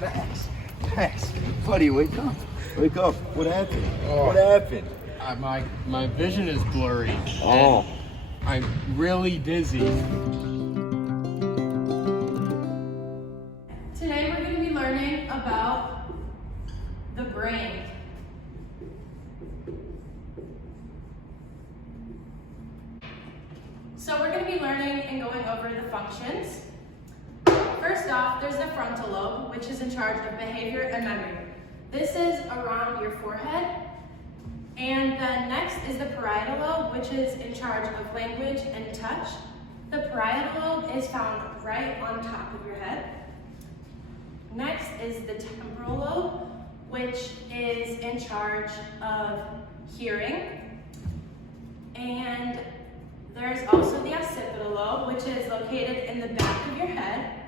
Max, Max, buddy, wake up. Wake up. What happened? What happened? My vision is blurry. Oh. I'm really dizzy. Today we're going to be learning about the brain. So we're going to be learning and going over the functions. First off, there's the frontal lobe, which is in charge of behavior and memory. This is around your forehead. And then next is the parietal lobe, which is in charge of language and touch. The parietal lobe is found right on top of your head. Next is the temporal lobe, which is in charge of hearing. And there's also the occipital lobe, which is located in the back of your head.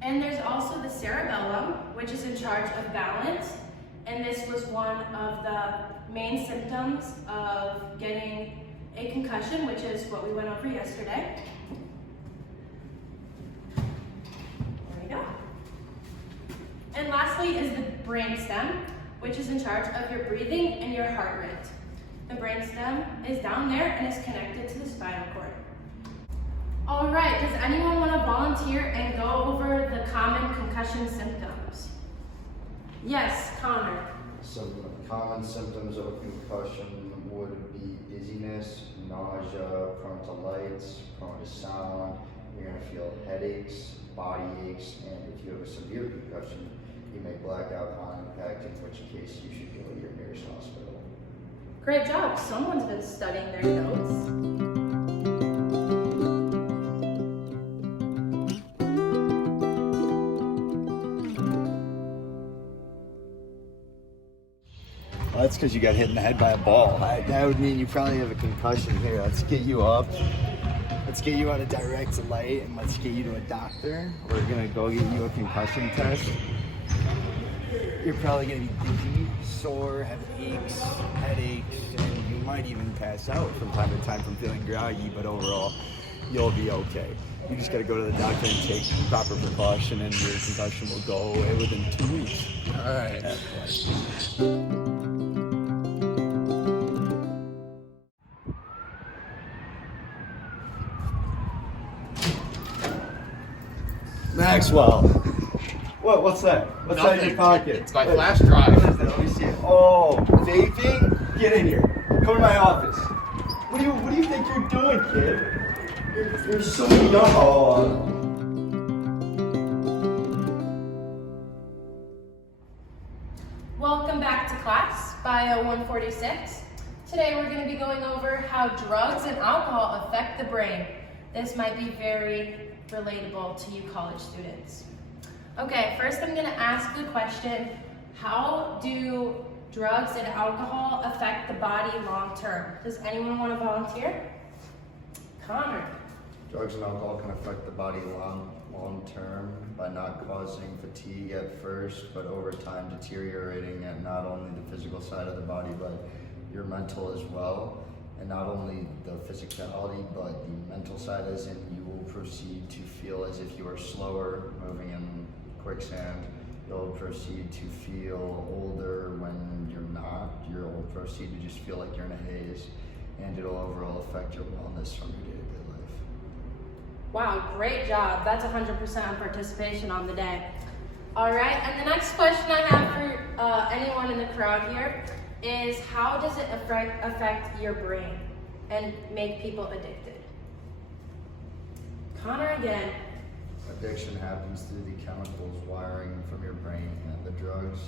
And there's also the cerebellum, which is in charge of balance. And this was one of the main symptoms of getting a concussion, which is what we went over yesterday. There we go. And lastly is the brainstem, which is in charge of your breathing and your heart rate. The brainstem is down there and is connected to the spinal cord. All right, does anyone want to volunteer and go over the common concussion symptoms? Yes, Connor. Some common symptoms of a concussion would be dizziness, nausea, prone to lights, prone to sound. You're going to feel headaches, body aches, and if you have a severe concussion, you may black out on impact, in which case you should go to your nearest hospital. Great job. Someone's been studying their notes. Well, that's because you got hit in the head by a ball. That would mean you probably have a concussion. Here, let's get you up. Let's get you out of direct light and let's get you to a doctor. We're gonna go get you a concussion test. You're probably gonna be dizzy, sore, have aches, headaches, and you might even pass out from time to time from feeling groggy, but overall, you'll be okay. You just gotta go to the doctor and take proper precaution and your concussion will go away within 2 weeks. All right. Maxwell. What's that? What's that in your pocket? It's my flash drive. What is that? Let me see it. Oh, vaping? Get in here. Come to my office. What do you think you're doing, kid? You're so young. Welcome back to class, Bio 146. Today we're going to be going over how drugs and alcohol affect the brain. This might be very relatable to you college students. Okay, first I'm going to ask the question, how do drugs and alcohol affect the body long term? Does anyone want to volunteer? Connor. Drugs and alcohol can affect the body long term by not causing fatigue at first, but over time deteriorating at not only the physical side of the body, but your mental as well. And not only the physicality, but the mental side, as in you will proceed to feel as if you are slower, moving in quicksand. You'll proceed to feel older when you're not. You'll proceed to just feel like you're in a haze, and it'll overall affect your wellness from your day-to-day life. Wow, great job. That's 100% participation on the day. All right, and the next question I have for anyone in the crowd here is, how does it affect your brain and make people addicted? Connor again. Addiction happens through the chemicals wiring from your brain and the drugs.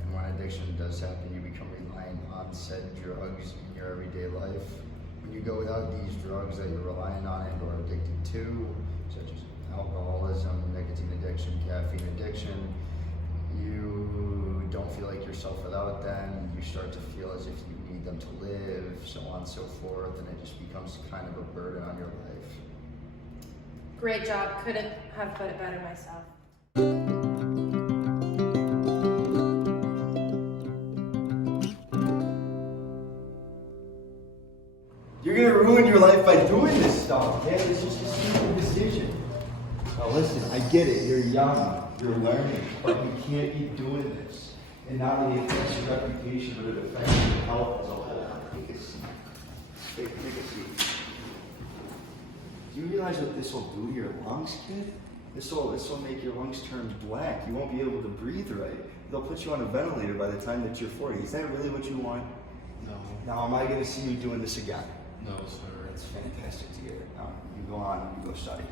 And when addiction does happen, you become reliant on said drugs in your everyday life. When you go without these drugs that you're relying on and or addicted to, such as alcoholism, nicotine addiction, caffeine addiction, you don't feel like yourself without them. You start to feel as if you need them to live, so on and so forth, and it just becomes kind of a burden on your life. Great job. Couldn't have put it better myself. You're gonna ruin your life by doing this stuff, man. It's just a stupid decision. Now listen, I get it. You're young. You're learning. But you can't keep doing this. And not only affects your reputation, but it affects your health as a whole. Take a seat. Take a seat. Do you realize what this will do to your lungs, kid? This will make your lungs turn black. You won't be able to breathe right. They'll put you on a ventilator by the time that you're 40. Is that really what you want? No. Now, am I going to see you doing this again? No, sir. That's fantastic to hear. Now, you go on and you go study.